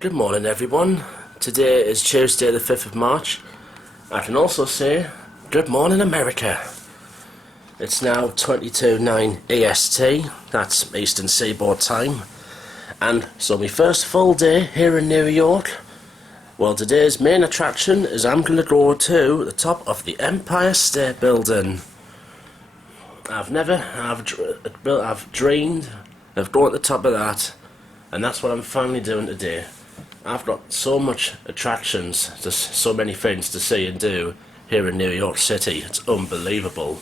Good morning everyone. Today is Tuesday the 5th of March. I can also say good morning America. It's now 22:09 EST, that's Eastern Seaboard time, and so my first full day here in New York. Well, today's main attraction is I'm going to go to the top of the Empire State Building. I've dreamed of going to the top of that, and that's what I'm finally doing today. I've got so much attractions, just so many things to see and do here in New York City. It's unbelievable.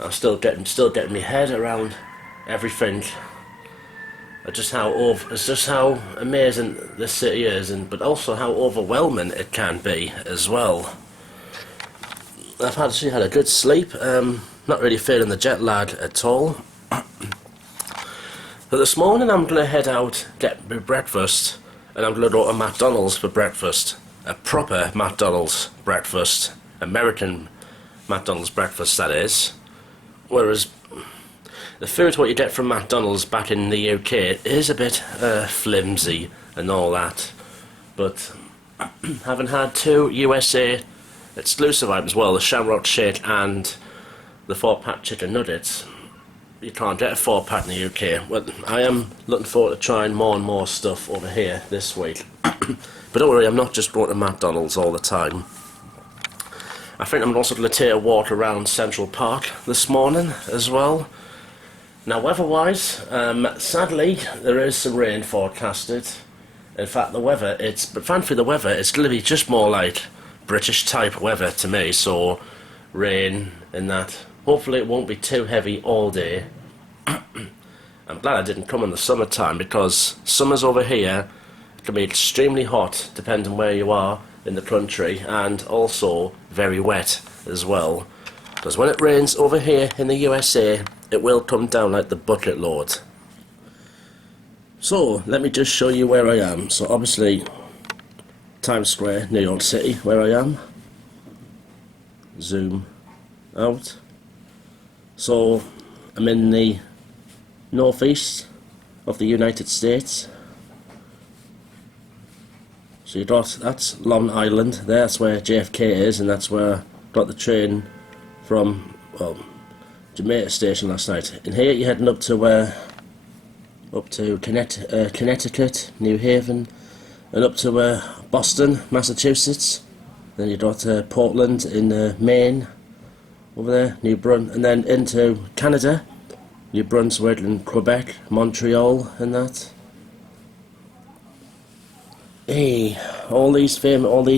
I'm still getting my head around everything. It's just how amazing this city is, but also how overwhelming it can be as well. I've actually had a good sleep. Not really feeling the jet lag at all. But this morning I'm going to head out, get my breakfast, and I'm going to go to McDonald's for breakfast. A proper McDonald's breakfast. American McDonald's breakfast, that is. Whereas the food what you get from McDonald's back in the UK is a bit flimsy and all that. But having had two USA exclusive items, well, the Shamrock Shake and the 4-pack chicken nuggets, you can't get a 4-pack in the UK. Well, I am looking forward to trying more and more stuff over here this week. But don't worry, I'm not just going to McDonald's all the time. I think I'm also going to take a walk around Central Park this morning as well. Now, weather-wise, sadly, there is some rain forecasted. In fact, thankfully the weather, it's going to be just more like British type weather to me, so rain and that. Hopefully it won't be too heavy all day. I'm glad I didn't come in the summertime, because summers over here can be extremely hot depending where you are in the country, and also very wet as well. Because when it rains over here in the USA, it will come down like the bucket load. So let me just show you where I am. So obviously Times Square, New York City, where I am. Zoom out. So I'm in the northeast of the United States. So that's Long Island, that's where JFK is, and that's where I got the train from, well, Jamaica Station last night. And here you're heading up to Connecticut, New Haven, and up to Boston, Massachusetts. Then you got Portland in Maine, over there, and then into Canada, New Brunswick and Quebec, Montreal and that. Hey, all these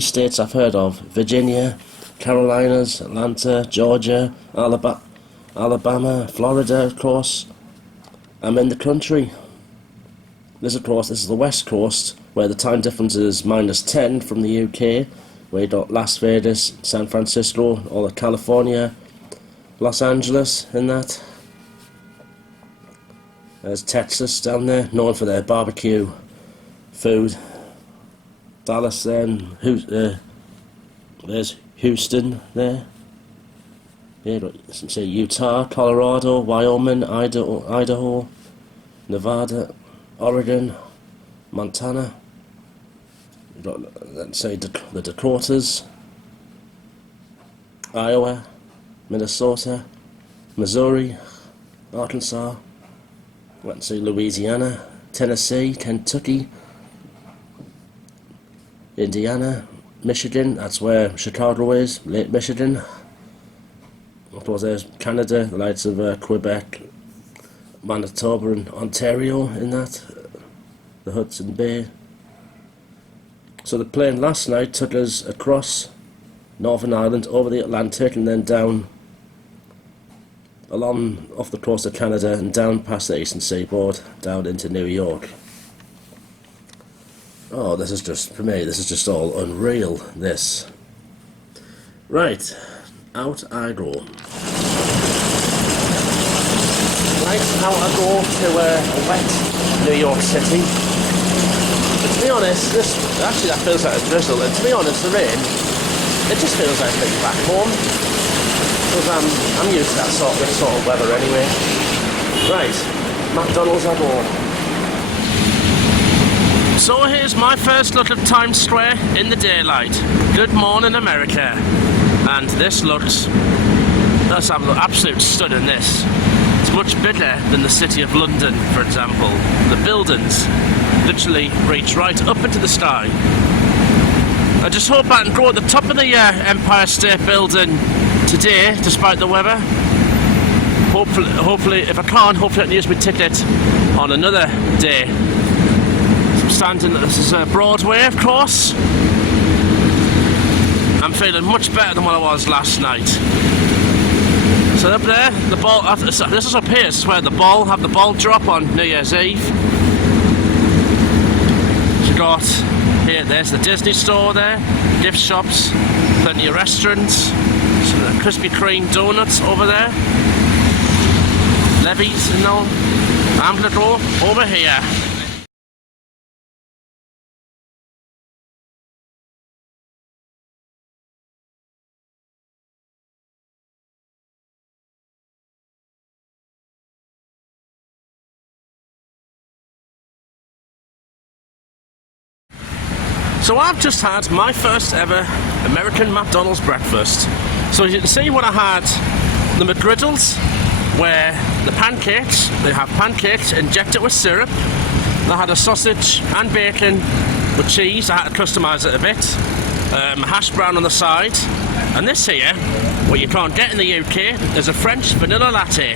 states I've heard of: Virginia, Carolinas, Atlanta, Georgia, Alabama, Florida, of course. I'm in the country. This is the West Coast, where the time difference is -10 from the UK, where you got Las Vegas, San Francisco, all of California, Los Angeles and that. There's Texas down there, known for their barbecue food. Dallas then, there's Houston there. Yeah, say Utah, Colorado, Wyoming, Idaho, Nevada, Oregon, Montana. Let's say the Dakotas, Iowa, Minnesota, Missouri, Arkansas. Let's say Louisiana, Tennessee, Kentucky, Indiana, Michigan, that's where Chicago is, Lake Michigan. Of course there's Canada, the likes of Quebec, Manitoba and Ontario in that, the Hudson Bay. So the plane last night took us across Northern Ireland, over the Atlantic, and then down along off the coast of Canada and down past the Eastern Seaboard, down into New York. Oh, this is just all unreal, this. Right, out I go. Right, out I go to wet New York City. But to be honest, that feels like a drizzle, and to be honest, the rain, it just feels like being back home. Because I'm used to that sort of weather anyway. Right, McDonald's I go. So here's my first look at Times Square in the daylight. Good morning, America. And this looks, let's have a look, absolute stunning this. It's much bigger than the City of London, for example. The buildings literally reach right up into the sky. I just hope I can go at the top of the Empire State Building today, despite the weather. Hopefully, if I can't, hopefully I can use my ticket on another day. I'm standing, this is Broadway, of course. I'm feeling much better than what I was last night. So up there, the ball, this is up here, this is where the ball, have the ball drop on New Year's Eve. You've got, here, there's the Disney store there, gift shops, plenty of restaurants, some Krispy Kreme donuts over there, levies and all. I'm gonna go over here. So I've just had my first ever American McDonald's breakfast. So as you can see what I had, the McGriddles, where the pancakes, they have pancakes injected with syrup. I had a sausage and bacon with cheese, I had to customise it a bit. Hash brown on the side. And this here, what you can't get in the UK, is a French vanilla latte.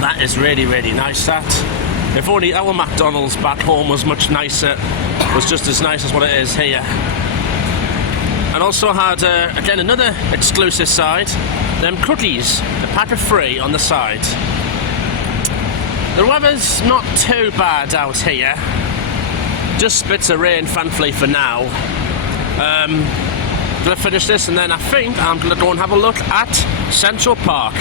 That is really, really nice, that. If only our McDonald's back home was much nicer, was just as nice as what it is here. And also had, again, another exclusive side, them cookies, a pack of 3 on the side. The weather's not too bad out here, just bits of rain, thankfully, for now. Gonna finish this and then I think I'm gonna go and have a look at Central Park.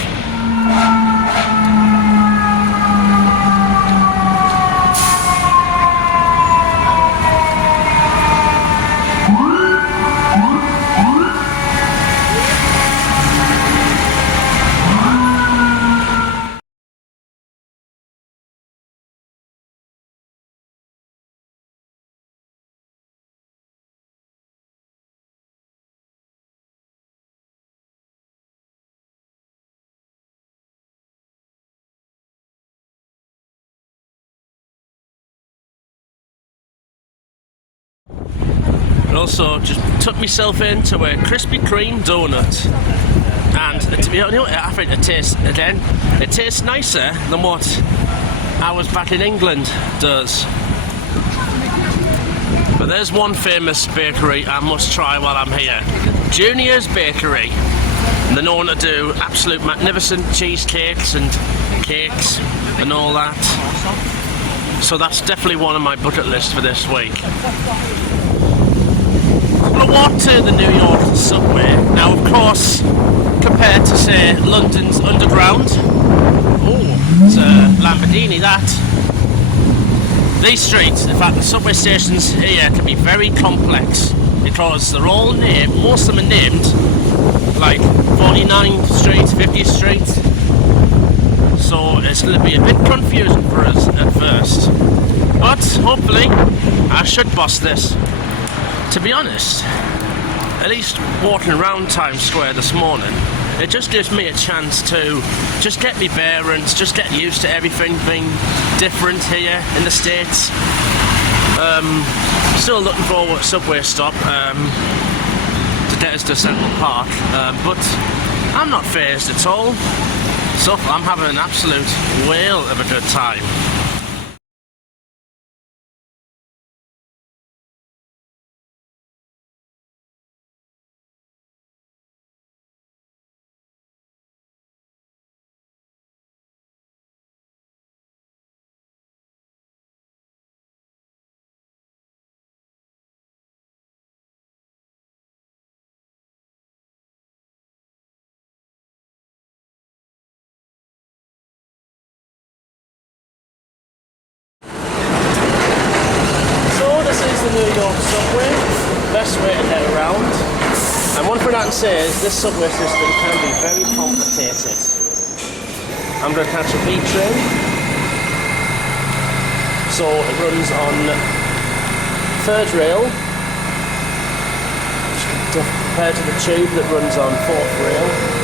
And also just took myself into a Krispy Kreme donut, and to be honest, I think it tastes nicer than what ours back in England does. But there's one famous bakery I must try while I'm here, Junior's Bakery. And they're known to do absolute magnificent cheesecakes and cakes and all that. So that's definitely one on my bucket list for this week. I'm going to walk to the New York subway. Now, of course, compared to, say, London's Underground, oh, it's a Lamborghini, that. These streets, in fact, the subway stations here can be very complex because they're all named, most of them are named, like 49th Street, 50th Street. So it's going to be a bit confusing for us at first. But hopefully, I should boss this. To be honest, at least walking around Times Square this morning, it just gives me a chance to just get me bearings, just get used to everything being different here in the States. Still looking for a subway stop to get us to Central Park, but I'm not phased at all. So I'm having an absolute whale of a good time. The New York subway, best way to get around. And one thing I can say is this subway system can be very complicated. I'm going to catch a B train. So it runs on third rail, compared to the tube that runs on fourth rail.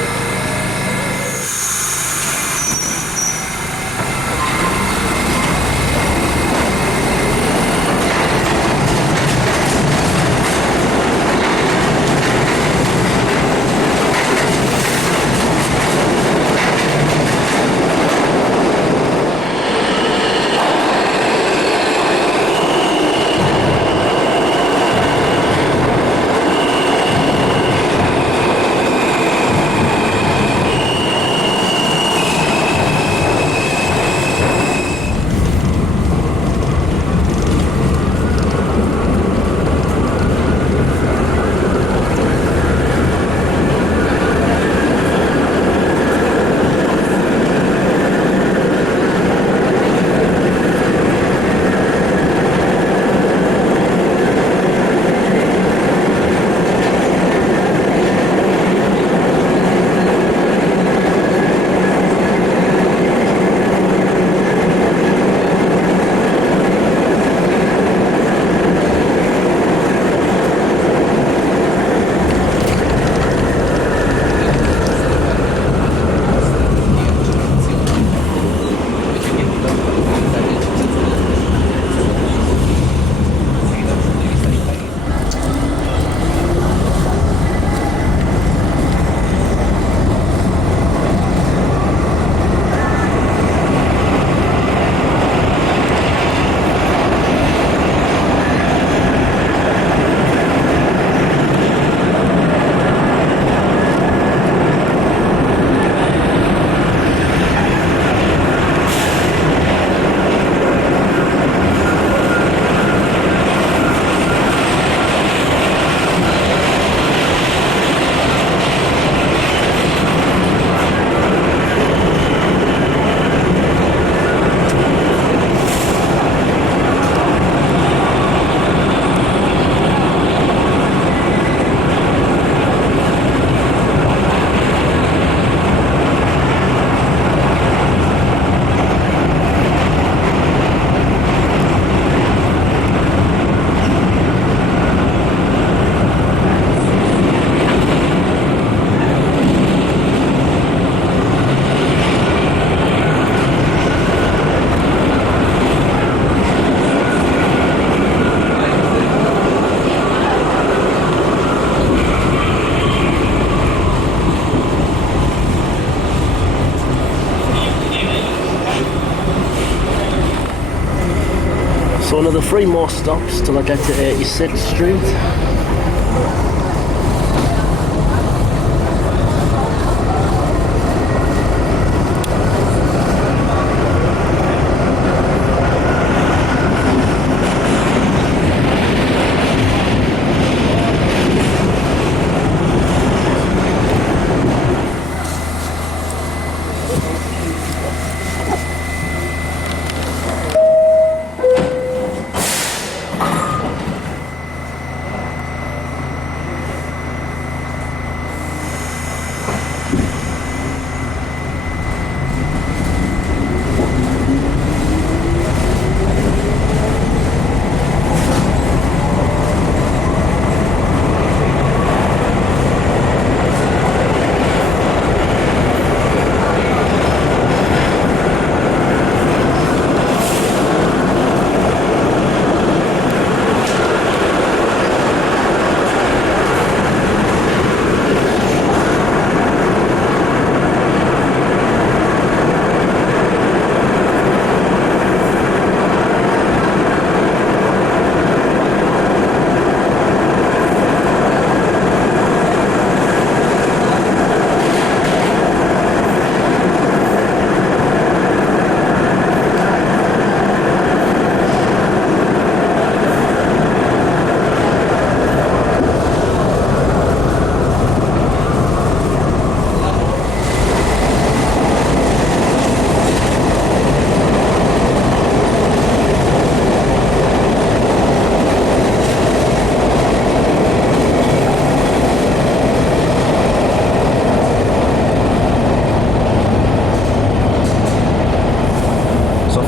So another 3 more stops till I get to 86th Street.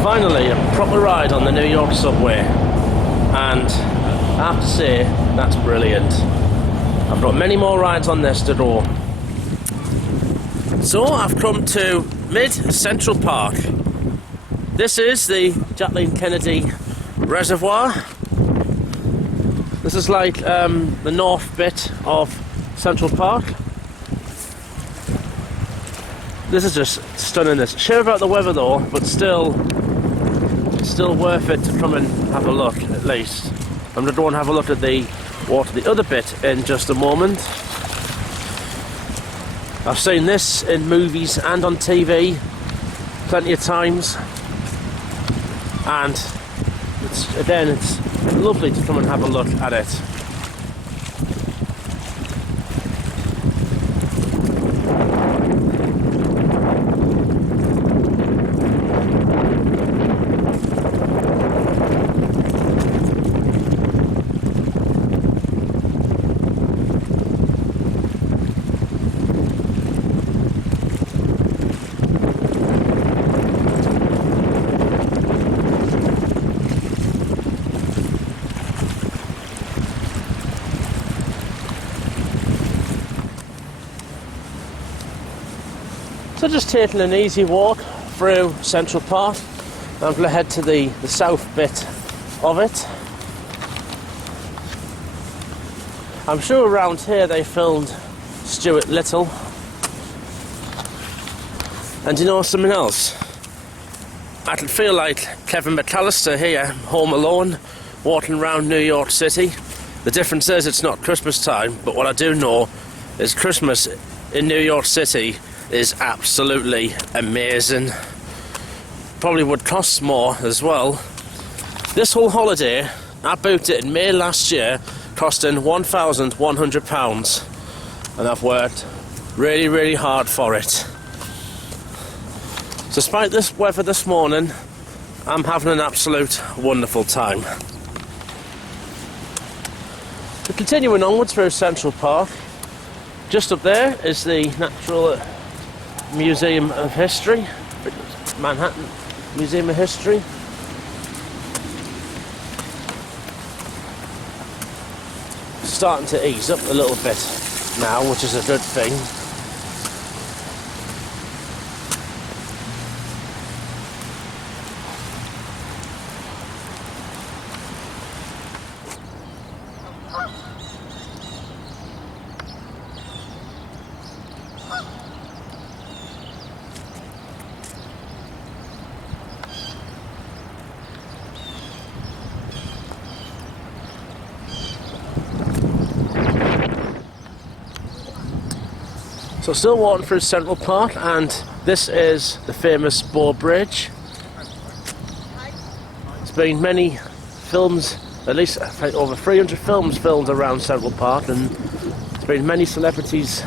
Finally, a proper ride on the New York subway, and I have to say that's brilliant. I've got many more rides on this to go. So I've come to Mid-Central Park. This is the Jacqueline Kennedy Reservoir. This is like the north bit of Central Park. This is just stunning. This sure about the weather though, but still worth it to come and have a look at least. I'm going to go and have a look at the water, the other bit, in just a moment. I've seen this in movies and on TV plenty of times, and it's lovely to come and have a look at it. So just taking an easy walk through Central Park. I'm going to head to the south bit of it. I'm sure around here they filmed Stuart Little. And you know something else? I can feel like Kevin McAllister here, home alone, walking around New York City. The difference is it's not Christmas time, but what I do know is Christmas in New York City is absolutely amazing. Probably would cost more as well. This whole holiday, I booked it in May last year, costing £1,100, and I've worked really, really hard for it. Despite this weather this morning, I'm having an absolute wonderful time. We're continuing onwards through Central Park. Just up there is the Natural Museum of History, Manhattan Museum of History. Starting to ease up a little bit now, which is a good thing. So still walking through Central Park, and this is the famous Bow Bridge. There's been many films, at least I think over 300 films filmed around Central Park, and there's been many celebrities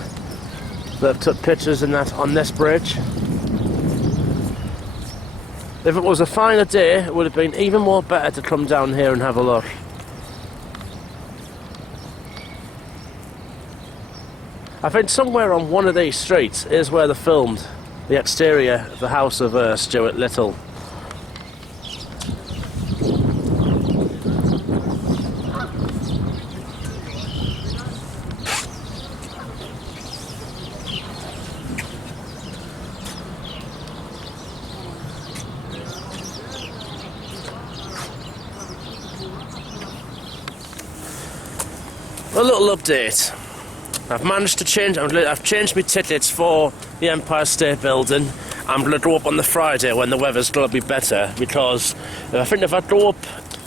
that have took pictures in that on this bridge. If it was a finer day, it would have been even more better to come down here and have a look. I think somewhere on one of these streets is where they filmed the exterior of the house of Stuart Little. A little update. I've managed to change. I've changed my tickets for the Empire State Building. I'm going to go up on the Friday when the weather's going to be better, because I think if I go up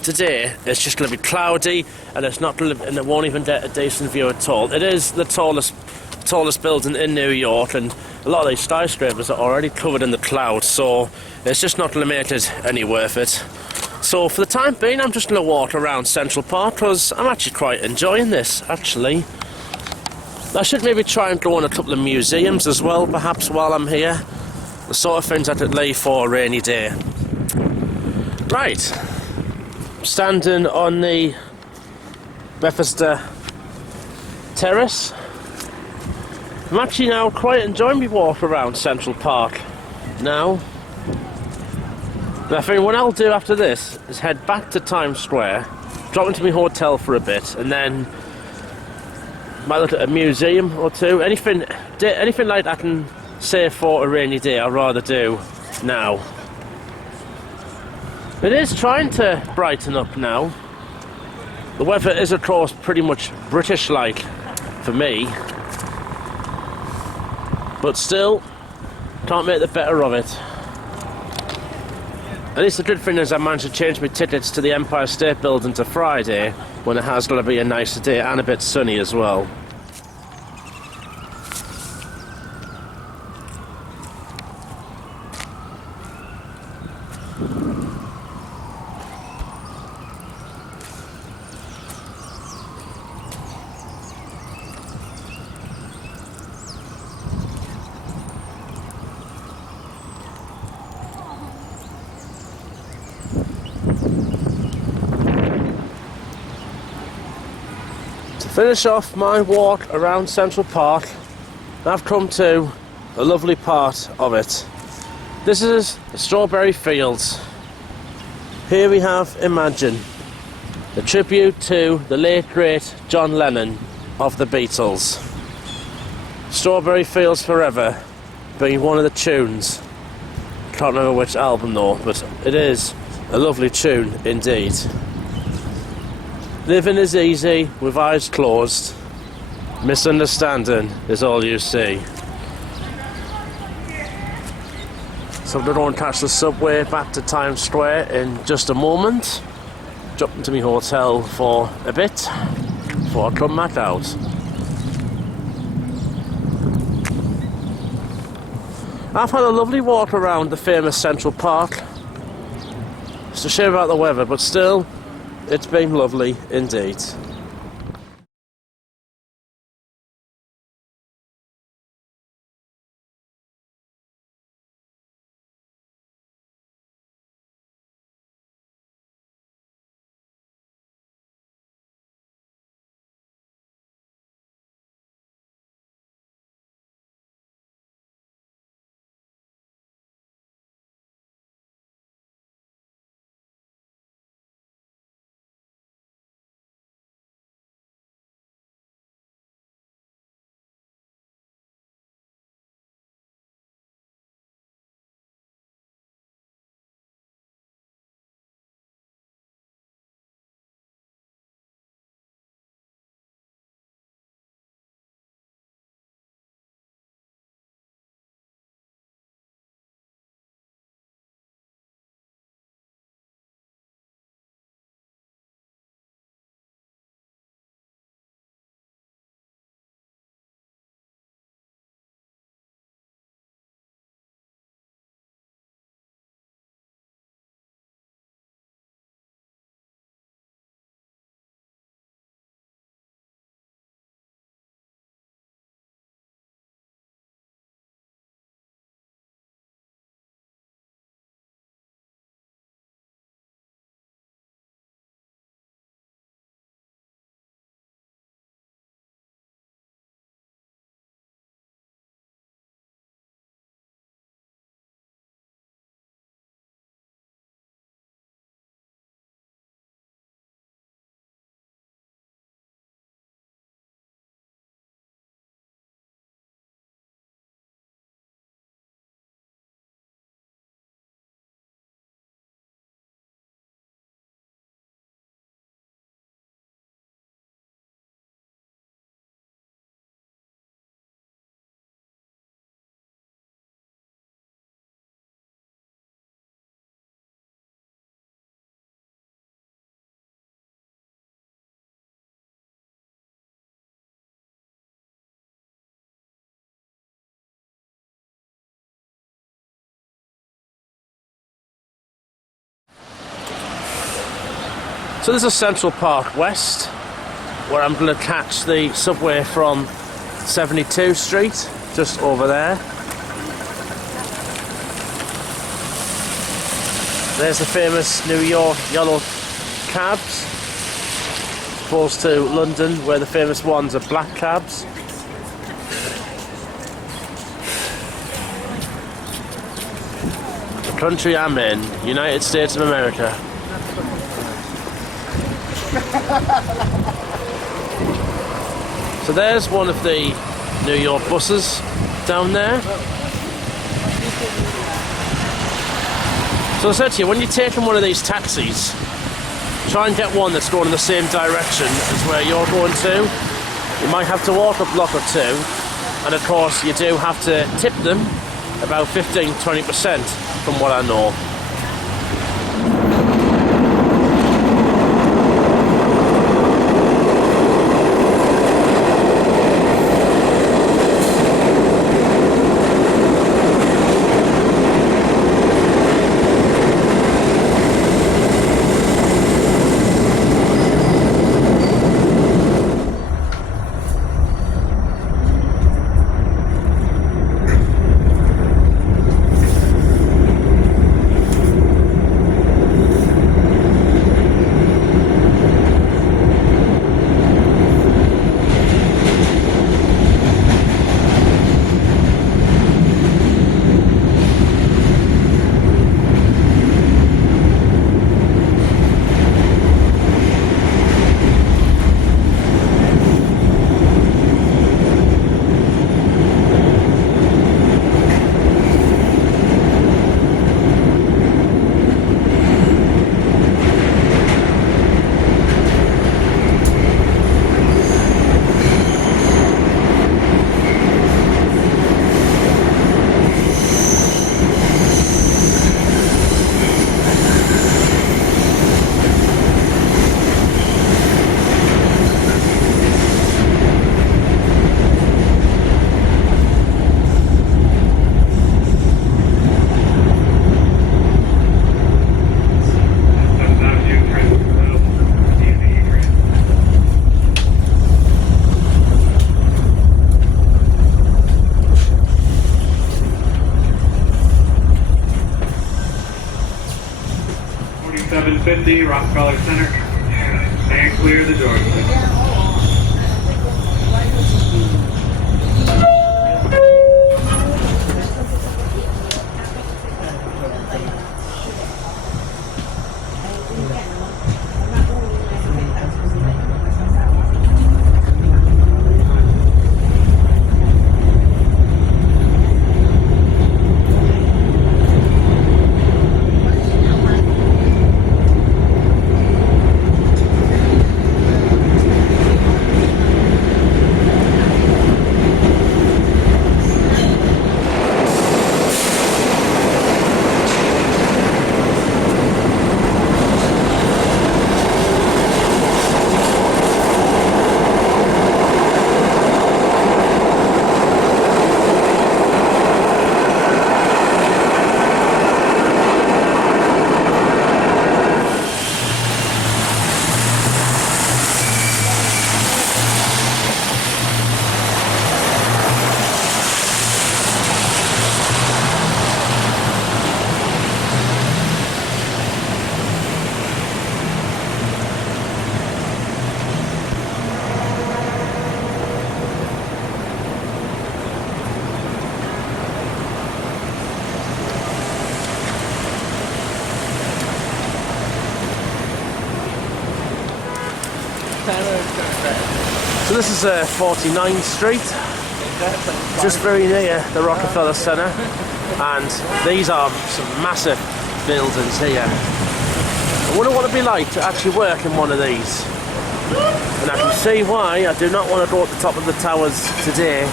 today, it's just going to be cloudy and it's not going to, and it won't even get a decent view at all. It is the tallest building in New York, and a lot of these skyscrapers are already covered in the clouds, so it's just not going to make it any worth it. So for the time being, I'm just going to walk around Central Park because I'm actually quite enjoying this, actually. I should maybe try and go on a couple of museums as well, perhaps, while I'm here. The sort of things I could leave for a rainy day. Right. I'm standing on the Bethesda Terrace. I'm actually now quite enjoying my walk around Central Park now. I think what I'll do after this is head back to Times Square, drop into my hotel for a bit, and then might look at a museum or two. Anything like I can save for a rainy day, I'd rather do now. It is trying to brighten up now. The weather is, of course, pretty much British-like for me, but still, can't make the better of it. At least the good thing is I managed to change my tickets to the Empire State Building to Friday, when it has got to be a nicer day and a bit sunny as well. Finish off my walk around Central Park, I've come to a lovely part of it. This is the strawberry fields. Here we have Imagine, the tribute to the late great John Lennon of the Beatles. Strawberry Fields Forever being one of the tunes. Can't remember which album though, but it is a lovely tune indeed. Living is easy with eyes closed. Misunderstanding is all you see. So I'm going to go and catch the subway back to Times Square in just a moment. Jump into my hotel for a bit before I come back out. I've had a lovely walk around the famous Central Park. It's a shame about the weather, but still, it's been lovely indeed. So this is Central Park West, where I'm going to catch the subway from 72 Street, just over there. There's the famous New York yellow cabs, opposed to London, where the famous ones are black cabs. country I'm in, United States of America. So there's one of the New York buses down there. So I said to you, when you're taking one of these taxis, try and get one that's going in the same direction as where you're going to. You might have to walk a block or two, and of course you do have to tip them about 15-20% from what I know. Rockefeller Center, and clear the doors. So this is 49th Street, just very near the Rockefeller Center, and these are some massive buildings here. I wonder what it'd be like to actually work in one of these, and I can see why I do not want to go at the top of the towers today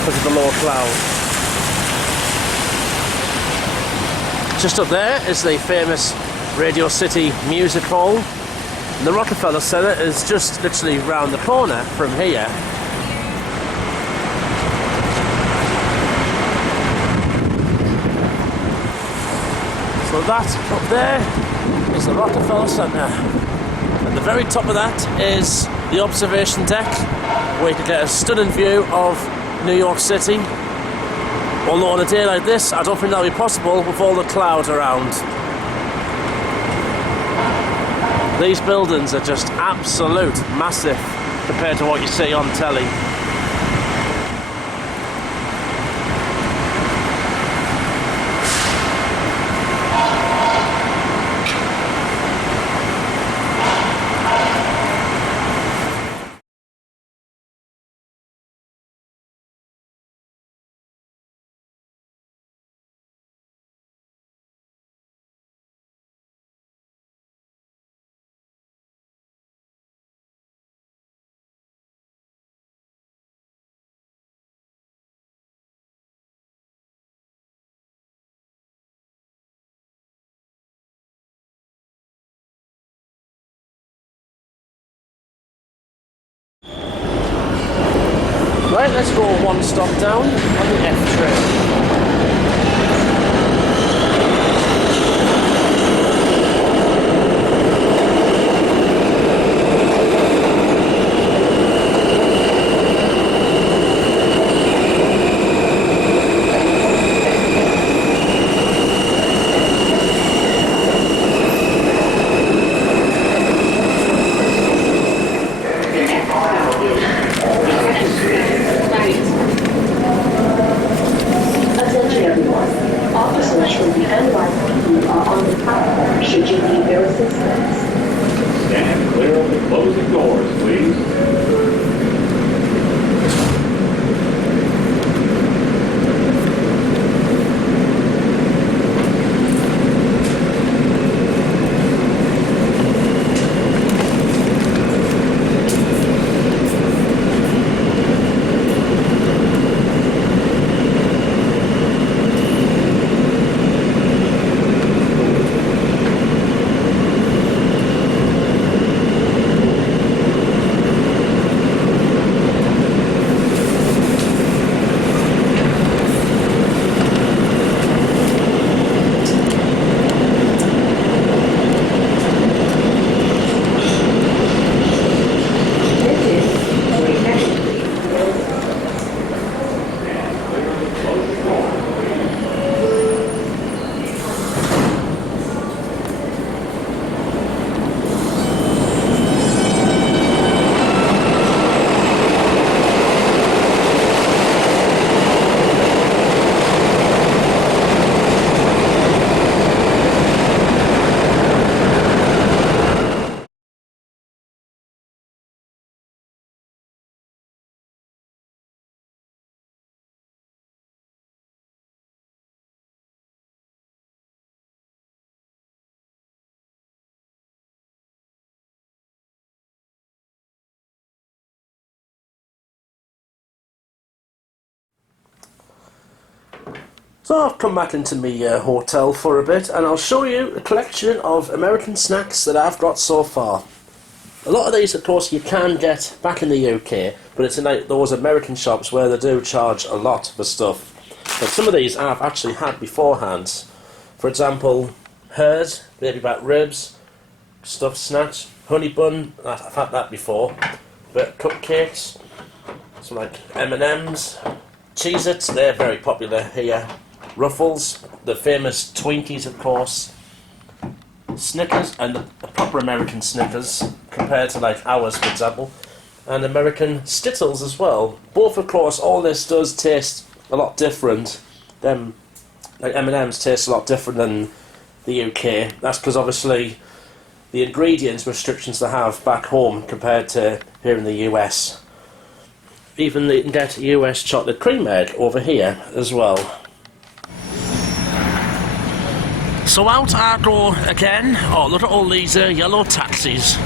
because of the low cloud. Just up there is the famous Radio City Music Hall. And the Rockefeller Center is just literally round the corner from here. So that up there is the Rockefeller Center. At the very top of that is the observation deck, where you can get a stunning view of New York City. Although on a day like this, I don't think that'll be possible with all the clouds around. These buildings are just absolute massive compared to what you see on telly. Right, let's go one stop down on the F train. Attention everyone. Officers from the NYPD are on the platform should you need their assistance. Stand clear of the closing doors, please. So I've come back into my hotel for a bit, and I'll show you a collection of American snacks that I've got so far. A lot of these, of course, you can get back in the UK, but it's in like those American shops where they do charge a lot for stuff. But some of these I've actually had beforehand. For example, Hers, baby back ribs, stuffed snacks, honey bun, I've had that before. But cupcakes, some like M&Ms, Cheez-Its, they're very popular here. Ruffles, the famous Twinkies, of course. Snickers, and the proper American Snickers, compared to like ours, for example. And American Skittles as well. Both, of course, all this does taste a lot different. Them, like M&Ms, taste a lot different than the UK. That's because obviously the ingredients restrictions they have back home compared to here in the US. Even you can get US chocolate cream egg over here as well. So out I go again. Oh, look at all these yellow taxis.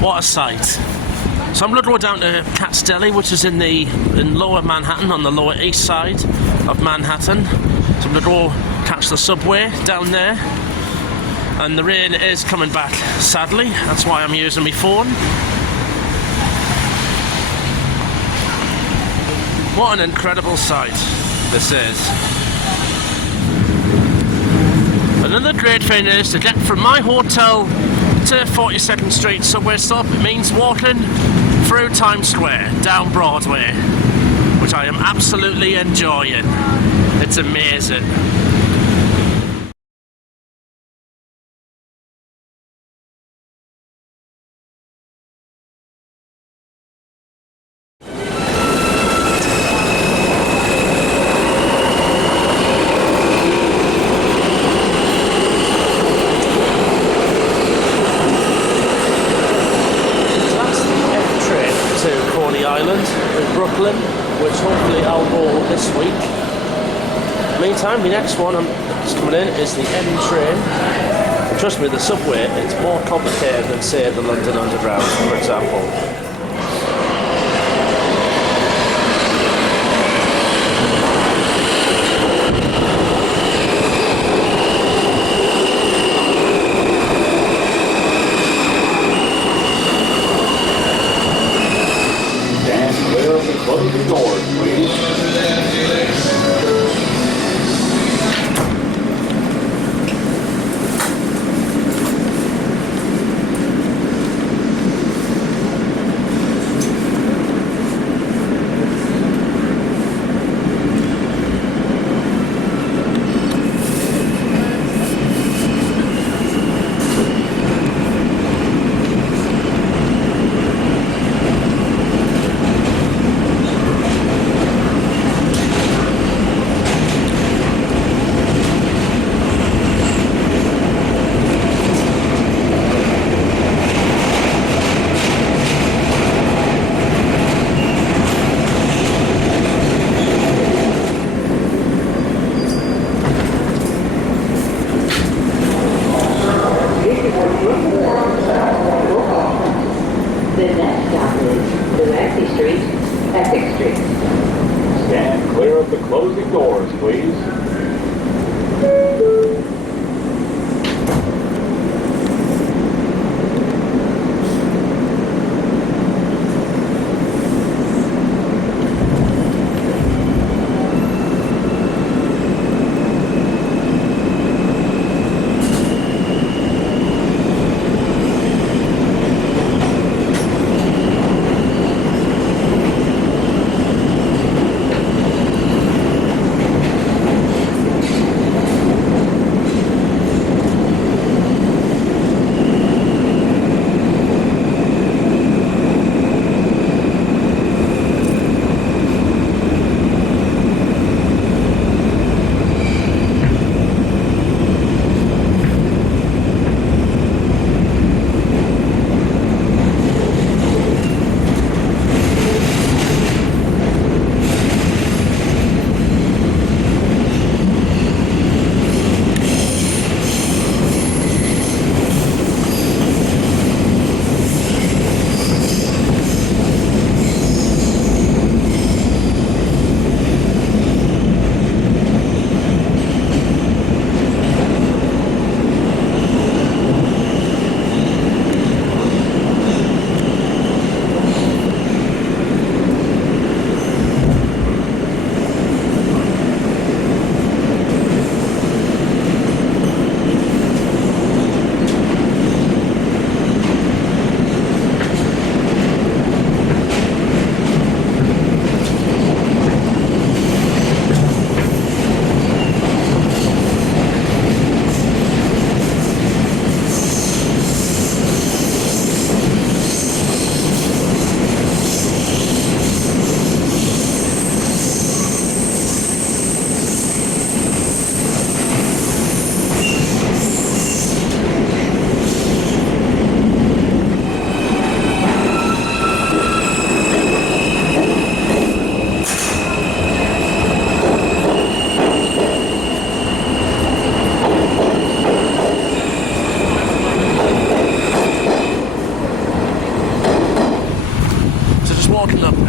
What a sight. So I'm going to go down to Katz Deli, which is in lower Manhattan, on the lower east side of Manhattan. So I'm going to go catch the subway down there. And the rain is coming back, sadly. That's why I'm using my phone. What an incredible sight this is. Another great thing is to get from my hotel to 42nd Street subway stop. It means walking through Times Square, down Broadway, which I am absolutely enjoying. It's amazing. Brooklyn, which hopefully I'll go this week. Meantime, the next one that's coming in is the M train. And trust me, the subway, it's more complicated than, say, the London Underground, for example. closing doors, please. The next stop is Delancey Street, Essex Street. Stand clear of the closing doors, please.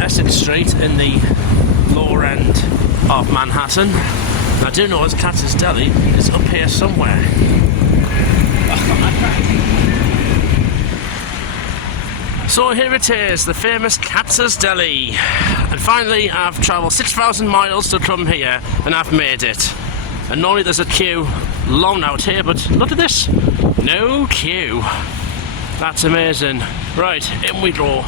Essex Street in the lower end of Manhattan. And I do know as Katz Deli is up here somewhere. So here it is, the famous Katz Deli. And finally I've travelled 6,000 miles to come here and I've made it. And normally there's a queue long out here, but look at this, no queue. That's amazing. Right, in we go.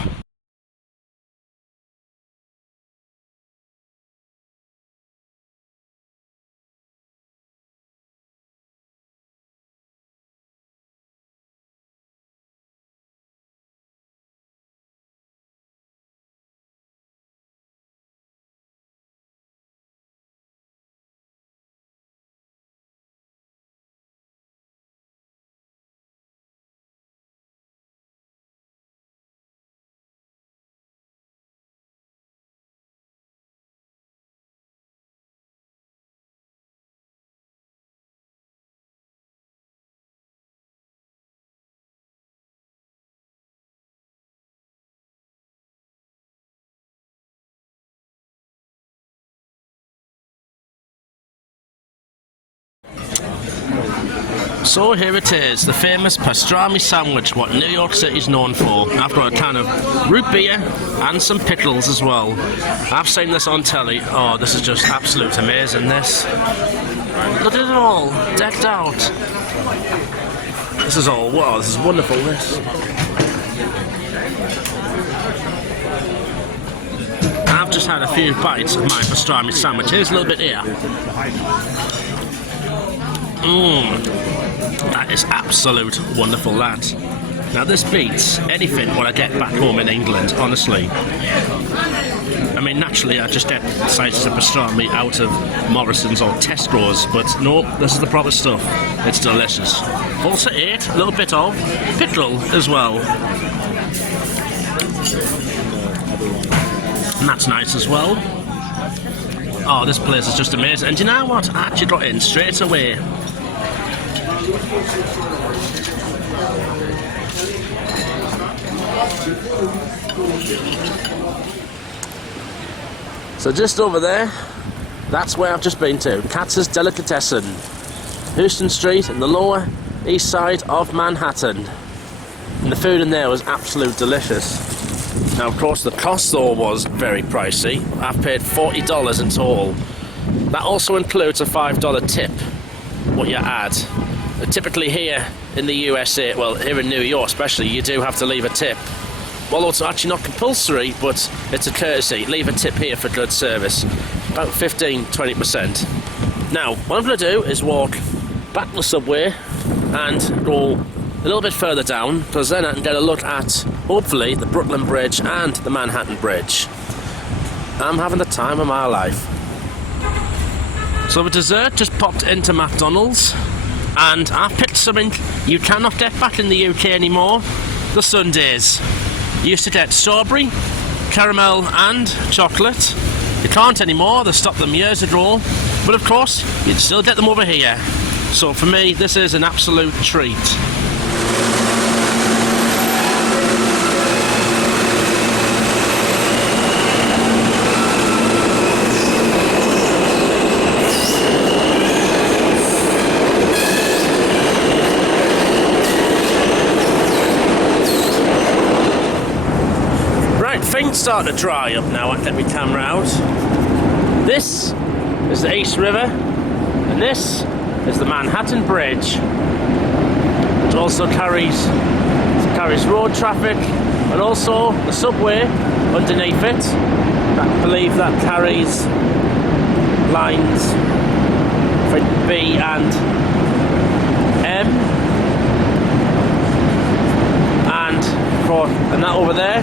So here it is, the famous pastrami sandwich, what New York City's known for. I've got a can of root beer and some pickles as well. I've seen this on telly. Oh, this is just absolute amazing, this. Look at it all, decked out. This is all, wow, this is wonderful, this. I've just had a few bites of my pastrami sandwich. Here's a little bit here. That is absolute wonderful, that. Now this beats anything when I get back home in England, honestly. I mean, naturally I just get slices of pastrami out of Morrison's or Tesco's, but no, this is the proper stuff. It's delicious. Also ate a little bit of pickle as well. And that's nice as well. Oh, this place is just amazing. And do you know what? I actually got in straight away. So just over there, that's where I've just been to. Katz's Delicatessen, Houston Street in the lower east side of Manhattan. And the food in there was absolutely delicious. Now, of course, the cost though was very pricey. I've paid $40 in total. That also includes a $5 tip, what you add. Typically here in the USA, well, here in New York especially, you do have to leave a tip. Although it's actually not compulsory, but it's a courtesy. Leave a tip here for good service. About 15-20%. Now, what I'm going to do is walk back to the subway and go a little bit further down, because then I can get a look at, hopefully, the Brooklyn Bridge and the Manhattan Bridge. I'm having the time of my life. So the dessert just popped into McDonald's, and I've picked something you cannot get back in the UK anymore, the sundaes. You used to get strawberry, caramel and chocolate. You can't anymore, they stopped them years ago, but of course, you'd still get them over here. So for me, this is an absolute treat. Things starting to dry up now. I get my camera out. This is the East River, and this is the Manhattan Bridge, which also carries road traffic, and also the subway underneath it. I believe that carries lines for B and M, and that over there.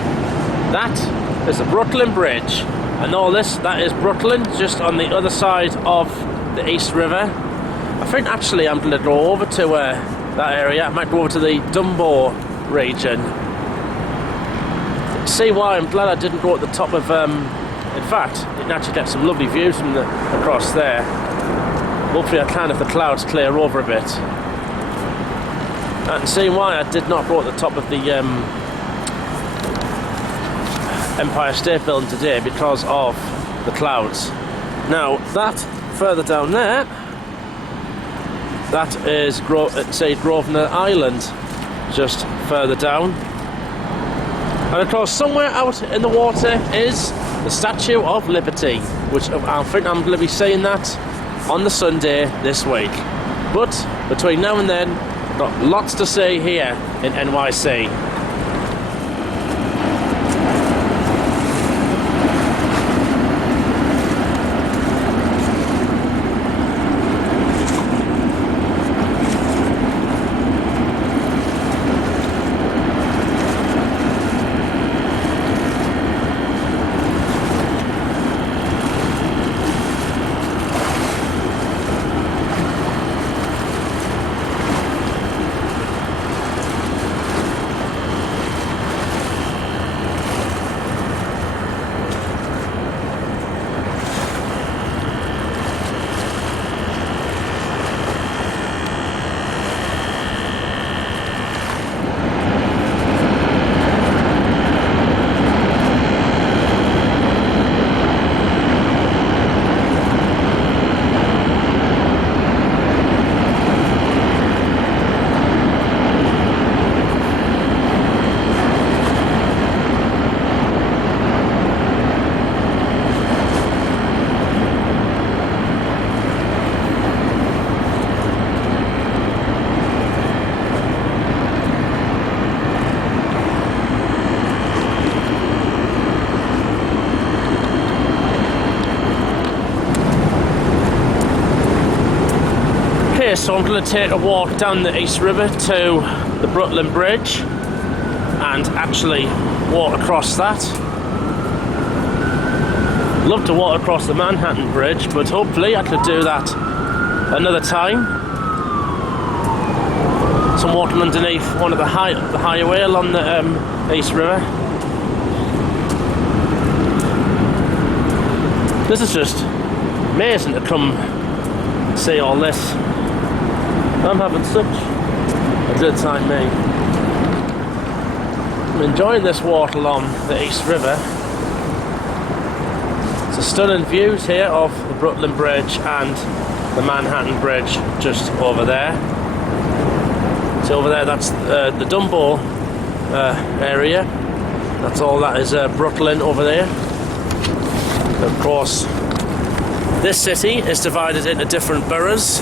That is the Brooklyn Bridge, and all this, that is Brooklyn, just on the other side of the East River. I think actually I'm going to go over to that area. I might go over to the Dumbo region. See why I'm glad I didn't go at the top of, in fact, you can actually get some lovely views from across there. Hopefully I can if the clouds clear over a bit. And see why I did not go at the top of the Empire State Building today, because of the clouds. Now that further down there, that is Grosvenor Island, just further down. And of course somewhere out in the water is the Statue of Liberty, which I think I'm going to be seeing that on the Sunday this week. But between now and then, got lots to see here in NYC. Okay, so I'm going to take a walk down the East River to the Brooklyn Bridge and actually walk across that. Love to walk across the Manhattan Bridge, but hopefully I could do that another time. So I'm walking underneath one of the highway along the East River. This is just amazing to come see all this. I'm having such a good time, mate. I'm enjoying this walk along the East River. It's a stunning views here of the Brooklyn Bridge and the Manhattan Bridge just over there. So over there, that's the Dumbo area. That's all that is Brooklyn over there. Of course, this city is divided into different boroughs.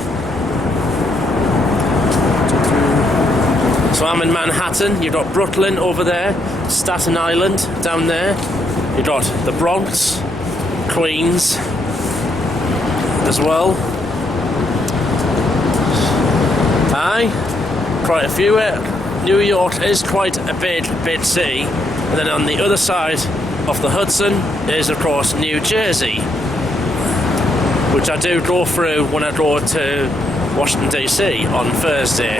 So I'm in Manhattan, you've got Brooklyn over there, Staten Island down there, you've got the Bronx, Queens as well. Aye, quite a few. New York is quite a big city. And then on the other side of the Hudson is, of course, New Jersey, which I do go through when I go to Washington DC on Thursday.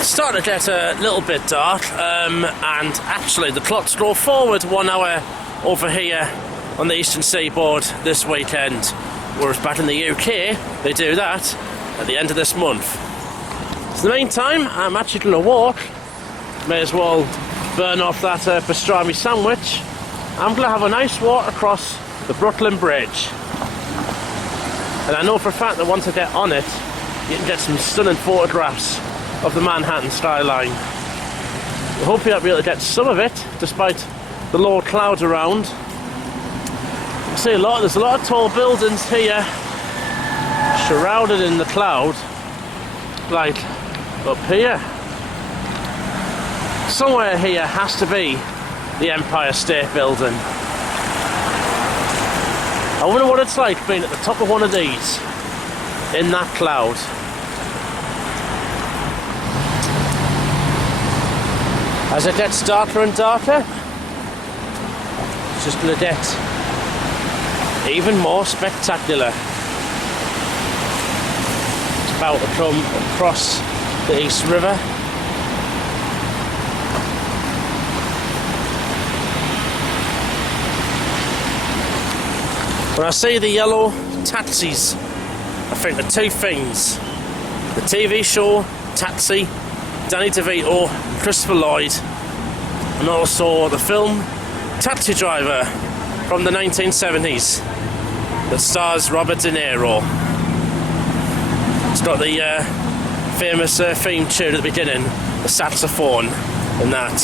Starting to get a little bit dark, and actually the clocks go forward 1 hour over here on the eastern seaboard this weekend, whereas back in the UK they do that at the end of this month. So in the meantime, I'm actually going to walk. May as well burn off that pastrami sandwich. I'm going to have a nice walk across the Brooklyn Bridge, and I know for a fact that once I get on it, you can get some stunning photographs of the Manhattan skyline. Hopefully I'll be able to get some of it despite the low clouds around. You can see there's a lot of tall buildings here shrouded in the cloud, like up here. Somewhere here has to be the Empire State Building. I wonder what it's like being at the top of one of these in that cloud. As it gets darker and darker, it's just going to get even more spectacular. It's about to come across the East River. When I see the yellow taxis, I think of two things: the TV show Taxi, Danny DeVito, Christopher Lloyd, and also the film Taxi Driver from the 1970s that stars Robert De Niro. It's got the famous theme tune at the beginning, the saxophone, and that.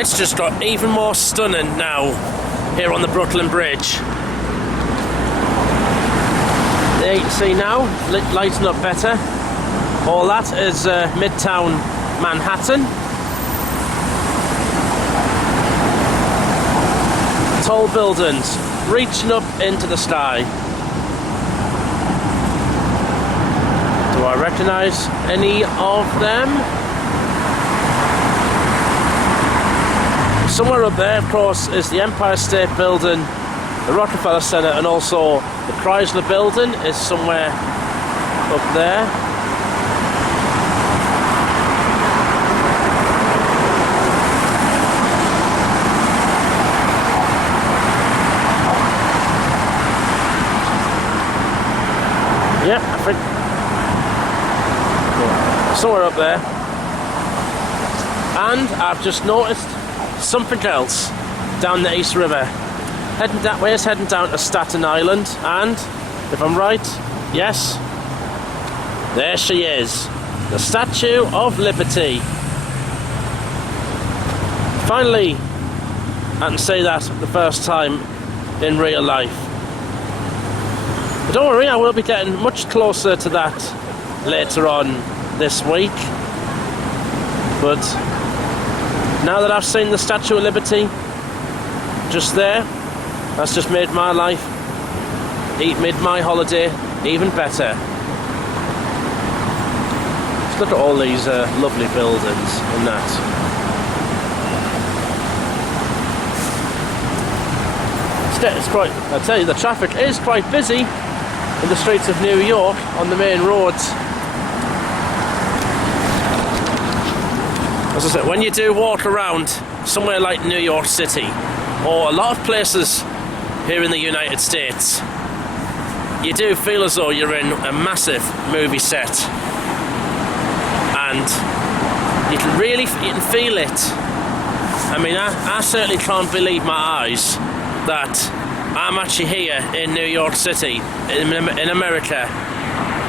It's just got even more stunning now here on the Brooklyn Bridge. There you can see now, lighting up better. All that is Midtown Manhattan. Tall buildings reaching up into the sky. Do I recognise any of them? Somewhere up there, of course, is the Empire State Building, the Rockefeller Center, and also the Chrysler Building is somewhere up there. Yep, I think somewhere up there. And I've just noticed something else down the East River. Heading that way is heading down to Staten Island, and if I'm right, yes, there she is, the Statue of Liberty. Finally, I can say that the first time in real life. But don't worry, I will be getting much closer to that later on this week. But now that I've seen the Statue of Liberty just there, that's just made my life, made my holiday even better. Just look at all these lovely buildings and that. It's quite, I tell you, the traffic is quite busy in the streets of New York on the main roads. As I said, when you do walk around somewhere like New York City, or a lot of places here in the United States, you do feel as though you're in a massive movie set, and you can feel it. I mean, I certainly can't believe my eyes that I'm actually here in New York City, in America,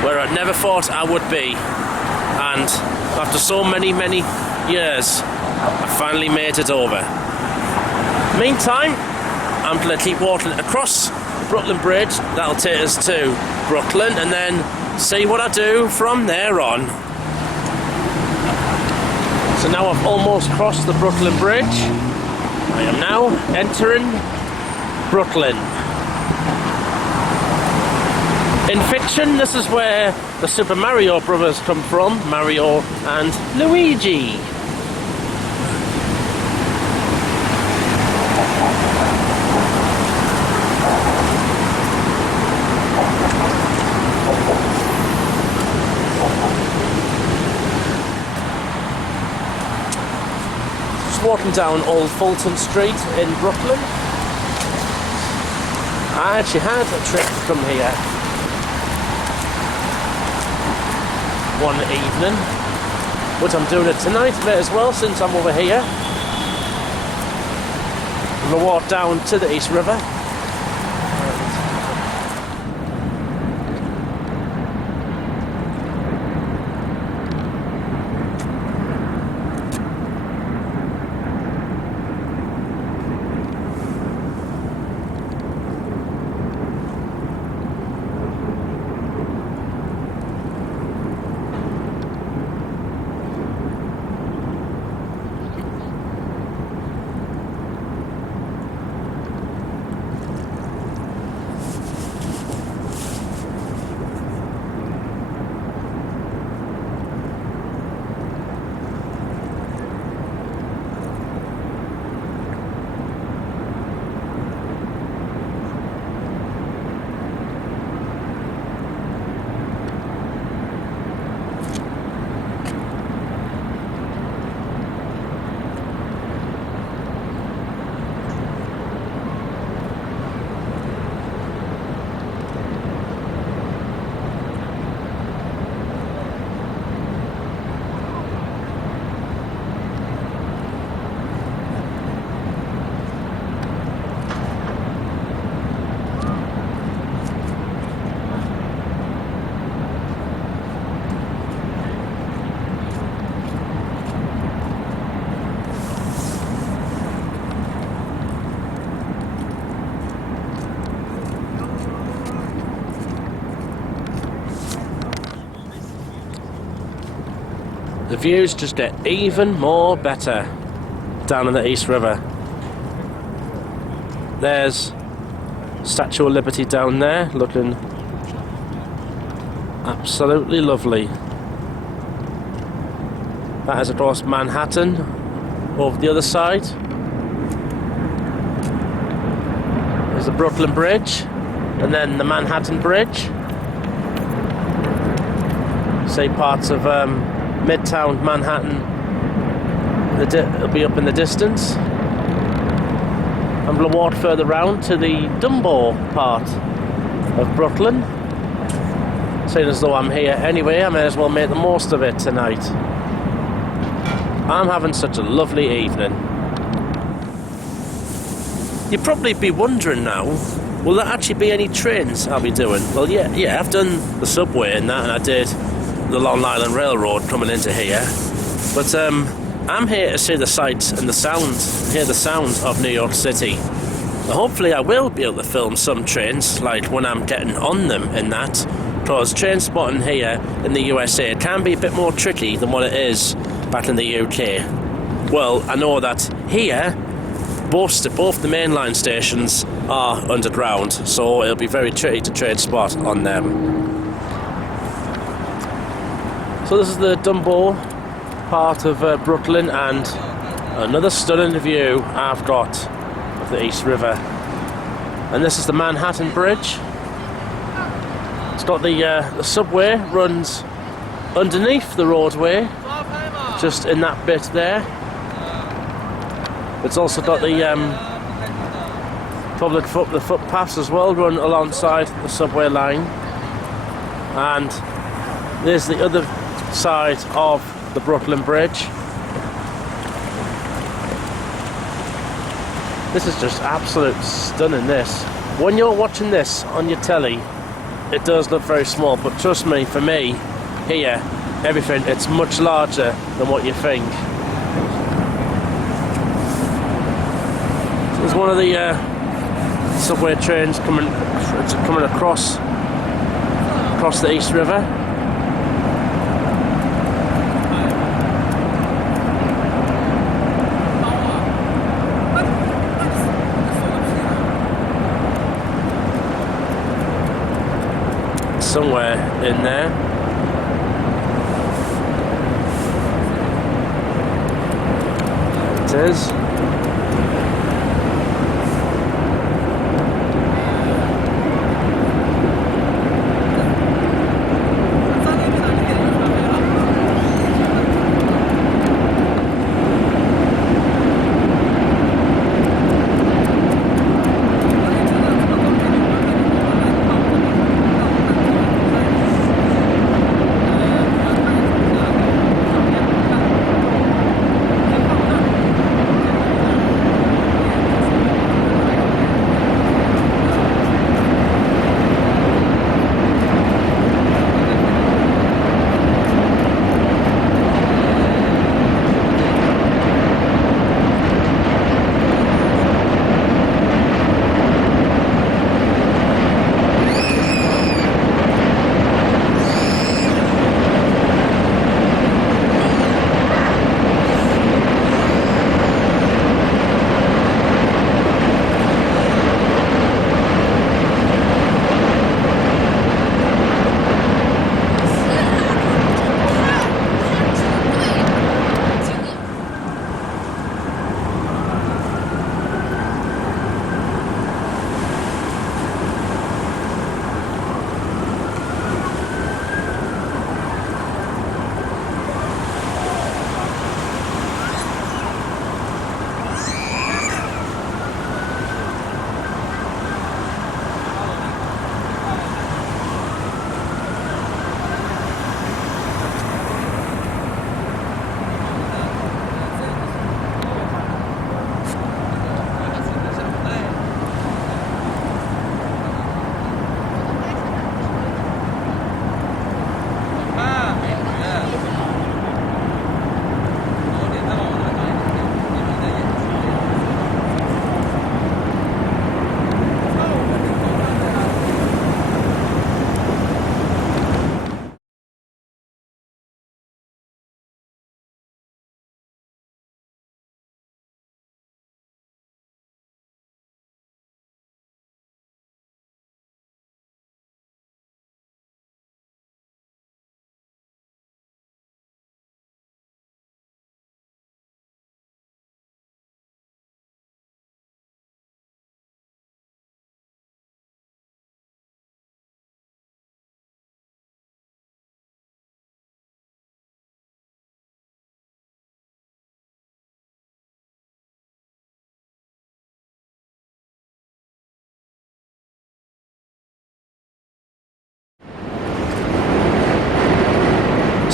where I never thought I would be, and after so many years, I finally made it over. Meantime, I'm going to keep walking across the Brooklyn Bridge. That'll take us to Brooklyn, and then see what I do from there on. So now I've almost crossed the Brooklyn Bridge. I am now entering Brooklyn. In fiction, this is where the Super Mario Brothers come from, Mario and Luigi. Just walking down Old Fulton Street in Brooklyn. I actually had a trip to come here one evening, but I'm doing it tonight, may as well, since I'm over here. I'm going to walk down to the East River. views just get even more better down in the East River. There's Statue of Liberty down there, looking absolutely lovely. That is across Manhattan, over the other side. There's the Brooklyn Bridge, and then the Manhattan Bridge. Say parts of Midtown Manhattan, it'll be up in the distance. I'm going to walk further round to the Dumbo part of Brooklyn. Seeing as though I'm here anyway, I may as well make the most of it tonight. I'm having such a lovely evening. You'd probably be wondering now, will there actually be any trains I'll be doing? Well, yeah, I've done the subway and that, and I did the Long Island Railroad coming into here. But I'm here to see the sights and the sounds, hear the sounds of New York City. So hopefully I will be able to film some trains, like when I'm getting on them and that, because train spotting here in the USA can be a bit more tricky than what it is back in the UK. Well, I know that here, both the mainline stations are underground, so it'll be very tricky to train spot on them. So this is the Dumbo part of Brooklyn, and another stunning view I've got of the East River. And this is the Manhattan Bridge. It's got the subway runs underneath the roadway, just in that bit there. It's also got the the footpaths as well, run alongside the subway line. And there's the other side of the Brooklyn Bridge. This is just absolute stunning, this. When you're watching this on your telly, it does look very small, but trust me, for me, here, everything, it's much larger than what you think. There's one of the subway trains coming across the East River. Somewhere in there. It is.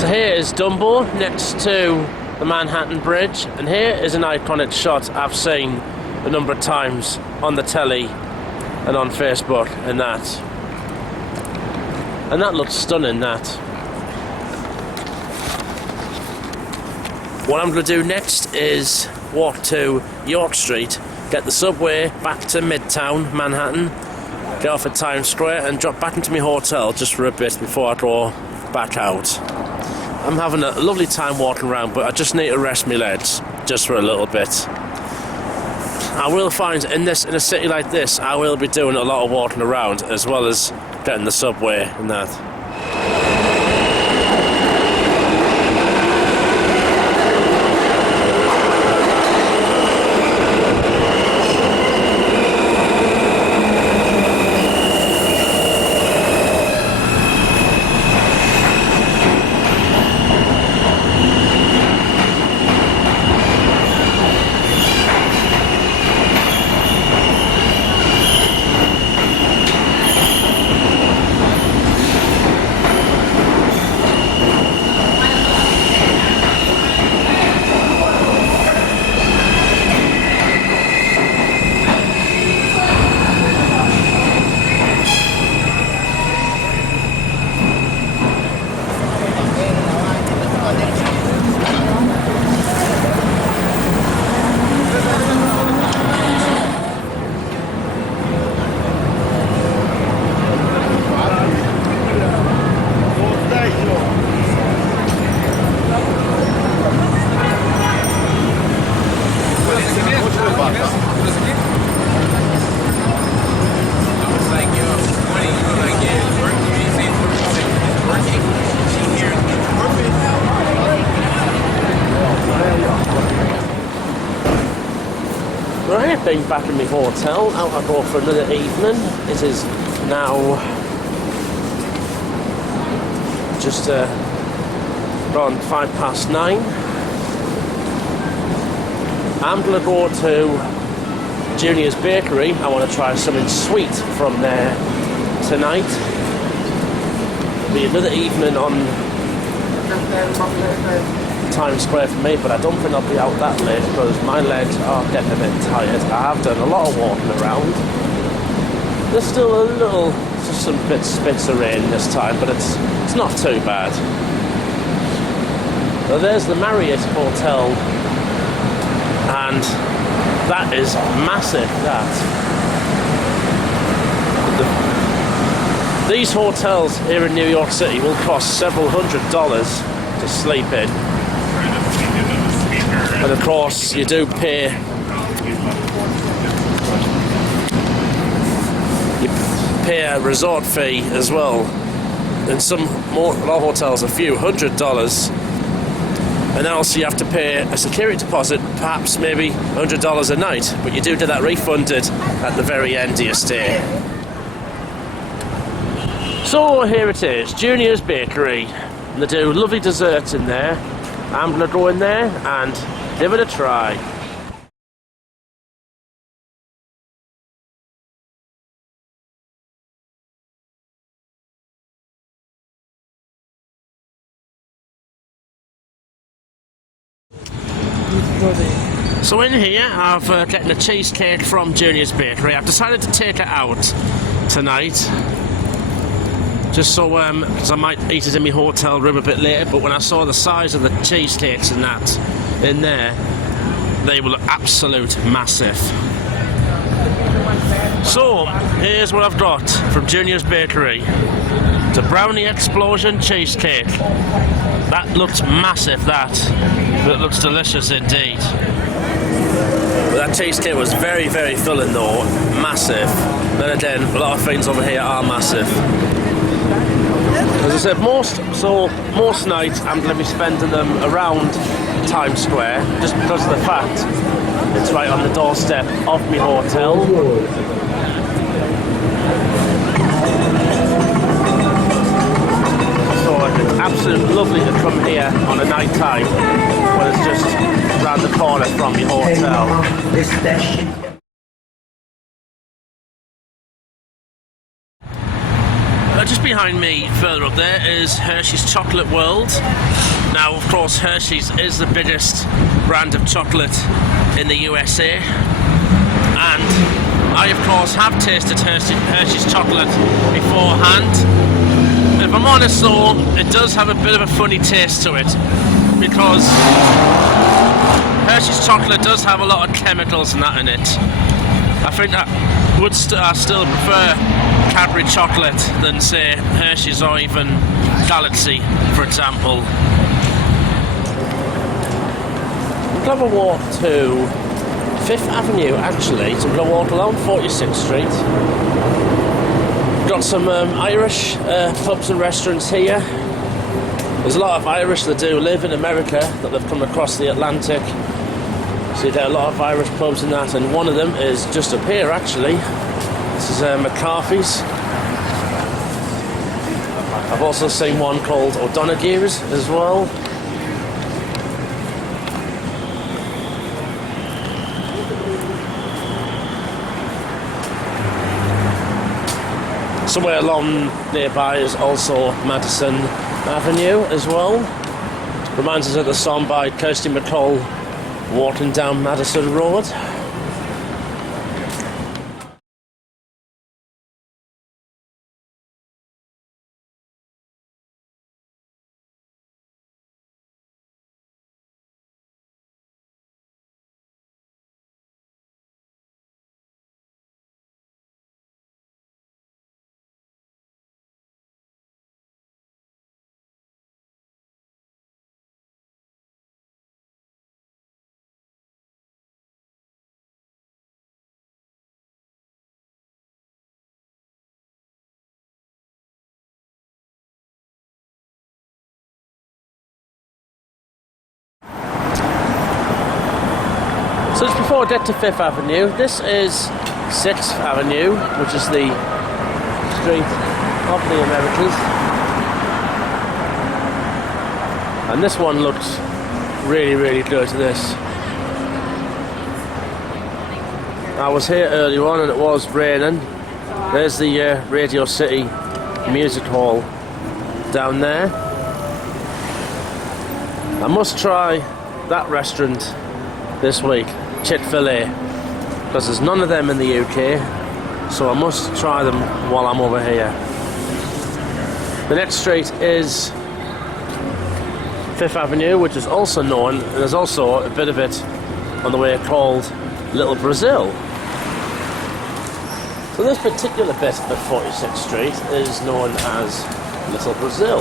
So here is Dumbo next to the Manhattan Bridge, and here is an iconic shot I've seen a number of times on the telly and on Facebook and that. And that looks stunning, that. What I'm going to do next is walk to York Street, get the subway back to Midtown Manhattan, get off at Times Square and drop back into my hotel just for a bit before I go back out. I'm having a lovely time walking around, but I just need to rest my legs just for a little bit. I will find in a city like this, I will be doing a lot of walking around as well as getting the subway and that. Right, being back in my hotel, out I go for another evening. It is now just around 9:05. I'm going to go to Junior's Bakery. I want to try something sweet from there tonight. It'll be another evening on Times Square for me, but I don't think I'll be out that late because my legs are getting a bit tired. I have done a lot of walking around. There's still a little, just some bits of rain this time, but it's not too bad. Well, there's the Marriott Hotel, and that is massive, that. These hotels here in New York City will cost several $100s to sleep in. And of course, you do pay a resort fee as well. In a lot of hotels, a few $100s. And also you have to pay a security deposit, perhaps maybe $100 a night. But you do get that refunded at the very end of your stay. So here it is, Junior's Bakery. And they do lovely desserts in there. I'm going to go in there and give it a try. So in here, I've gotten a cheesecake from Junior's Bakery. I've decided to take it out tonight. Just so, because I might eat it in my hotel room a bit later, but when I saw the size of the cheesecakes and that in there, they were absolute massive. So, here's what I've got from Junior's Bakery. It's a brownie explosion cheesecake. That looks massive, that. But it looks delicious indeed. But that cheesecake was very, very filling though. Massive. Then again, a lot of things over here are massive. As I said, most nights I'm going to be spending them around Times Square, just because of the fact it's right on the doorstep of my hotel. So it's absolutely lovely to come here on a night time when it's just round the corner from my hotel. Just been behind me, further up there, is Hershey's Chocolate World. Now, of course, Hershey's is the biggest brand of chocolate in the USA, and I, of course, have tasted Hershey's chocolate beforehand. If I'm honest though, it does have a bit of a funny taste to it, because Hershey's chocolate does have a lot of chemicals and that in it. I think I would I still prefer Cadbury chocolate than, say, Hershey's or even Galaxy, for example. We'll have a walk to 5th Avenue, actually, so we're going to walk along 46th Street. Got some Irish pubs and restaurants here. There's a lot of Irish that do live in America that they've come across the Atlantic. So you get a lot of Irish pubs and that, and one of them is just up here actually. This is McCarthy's. I've also seen one called O'Donoghue's as well. Somewhere along nearby is also Madison Avenue as well. Reminds us of the song by Kirsty MacColl, Walking Down Madison Road. So just before I get to 5th Avenue, this is 6th Avenue, which is the street of the Americas. And this one looks really, really good, this. I was here earlier on and it was raining. There's the Radio City Music Hall down there. I must try that restaurant this week, Chick-fil-A, because there's none of them in the UK, so I must try them while I'm over here. The next street is 5th Avenue, which is also known, and there's also a bit of it on the way called Little Brazil. So this particular bit of 46th Street is known as Little Brazil.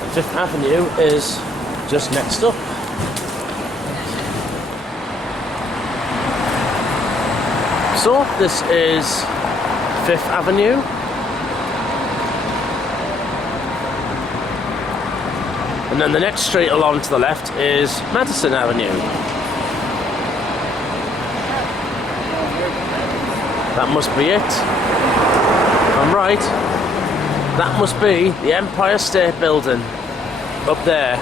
And 5th Avenue is just next up. So this is 5th Avenue. And then the next street along to the left is Madison Avenue. That must be it. If I'm right, that must be the Empire State Building up there.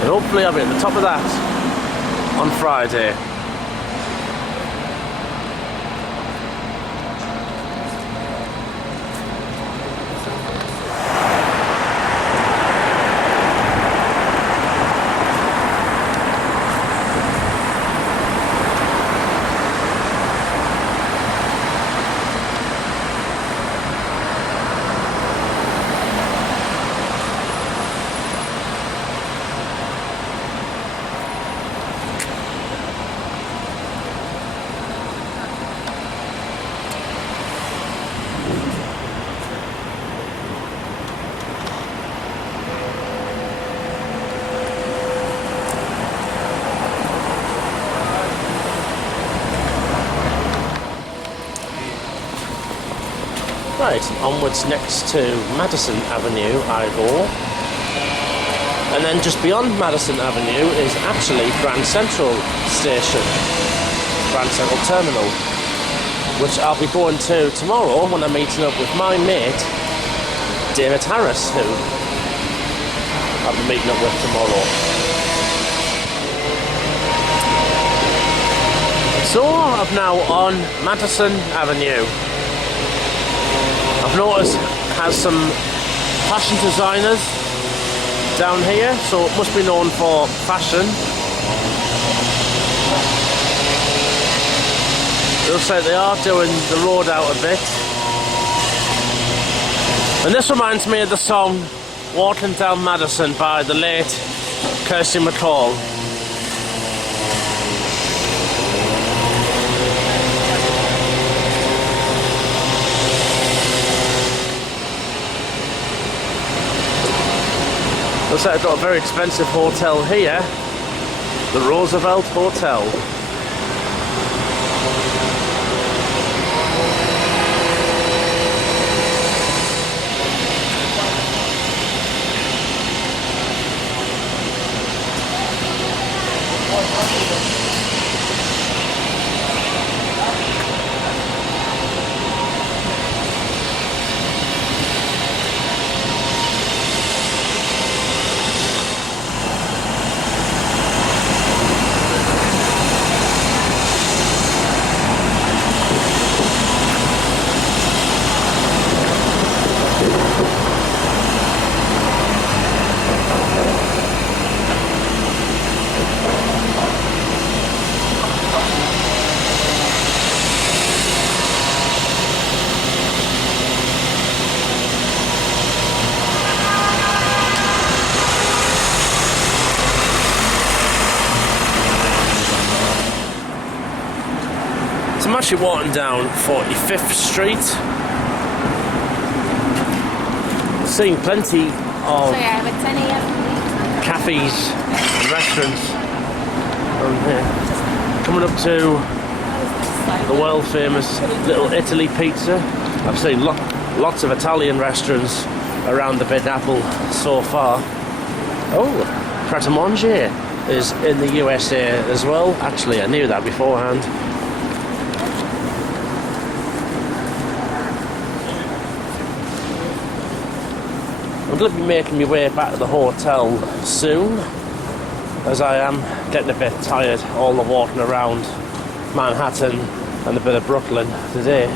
And hopefully I'll be at the top of that on Friday. Right, onwards next to Madison Avenue I go. And then just beyond Madison Avenue is actually Grand Central Station, Grand Central Terminal, which I'll be going to tomorrow when I'm meeting up with my mate, David Harris, who I'll be meeting up with tomorrow. So I'm now on Madison Avenue. I've noticed it has some fashion designers down here, so it must be known for fashion. It looks like they are doing the road out a bit. And this reminds me of the song Walking Down Madison by the late Kirsty MacColl. Looks like I've got a very expensive hotel here, the Roosevelt Hotel. I'm actually walking down 45th Street. Seeing plenty of cafes and restaurants around here. Coming up to the world famous Little Italy Pizza. I've seen lots of Italian restaurants around the Big Apple so far. Oh, Pret a Manger is in the USA as well. Actually, I knew that beforehand. I'm going to be making my way back to the hotel soon, as I am getting a bit tired all the walking around Manhattan and a bit of Brooklyn today.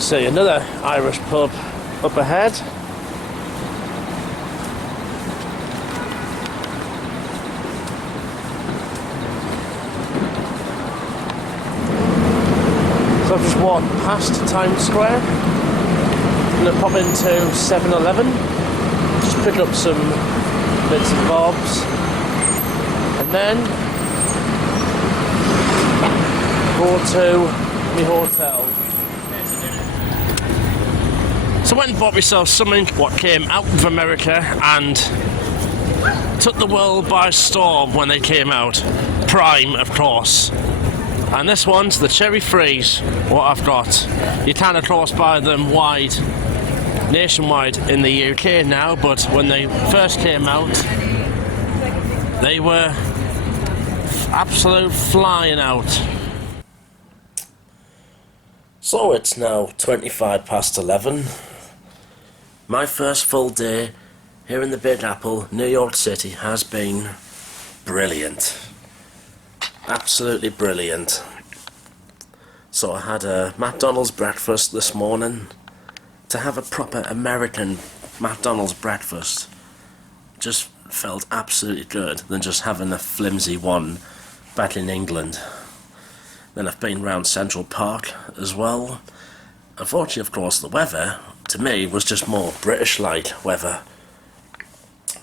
See another Irish pub up ahead. So I've just walked past Times Square. I'm going to pop into 7-Eleven, just pick up some bits and bobs, and then go to my hotel. So I went and bought myself something what came out of America and took the world by storm when they came out. Prime, of course. And this one's the cherry freeze, what I've got. You can of course buy them nationwide in the UK now, but when they first came out, they were absolute flying out. So it's now 11:25. My first full day here in the Big Apple, New York City, has been brilliant. Absolutely brilliant. So I had a McDonald's breakfast this morning. To have a proper American McDonald's breakfast just felt absolutely good than just having a flimsy one back in England. Then I've been round Central Park as well. Unfortunately, of course, the weather to me was just more British-like weather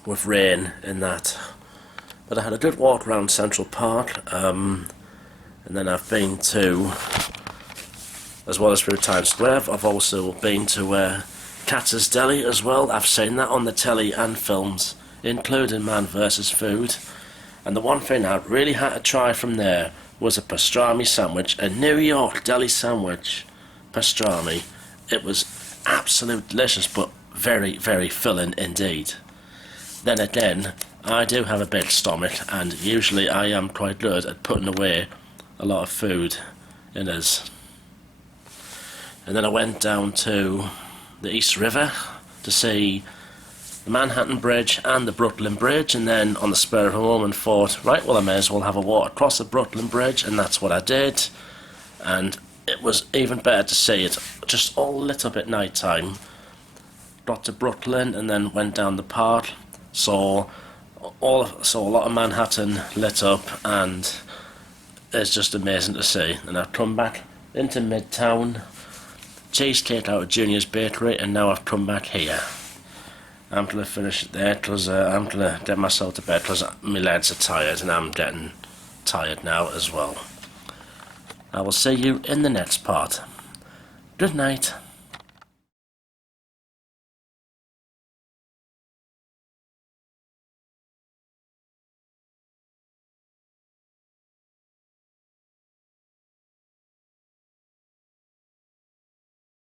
with rain in that. But I had a good walk around Central Park, and then I've been to, as well as through Times Square, I've also been to Katz Deli as well. I've seen that on the telly and films, including Man vs. Food. And the one thing I really had to try from there was a pastrami sandwich, a New York deli sandwich pastrami. It was absolutely delicious, but very, very filling indeed. Then again, I do have a big stomach, and usually I am quite good at putting away a lot of food in us. And then I went down to the East River to see the Manhattan Bridge and the Brooklyn Bridge, and then on the spur of a moment thought, right, well I may as well have a walk across the Brooklyn Bridge, and that's what I did. And it was even better to see it just all lit up at night time. Got to Brooklyn and then went down the park, saw a lot of Manhattan lit up, and it's just amazing to see. And I've come back into Midtown, cheesecake out of Junior's Bakery, and now I've come back here. I'm going to finish it there because I'm going to get myself to bed because my legs are tired and I'm getting tired now as well. I will see you in the next part. Good night.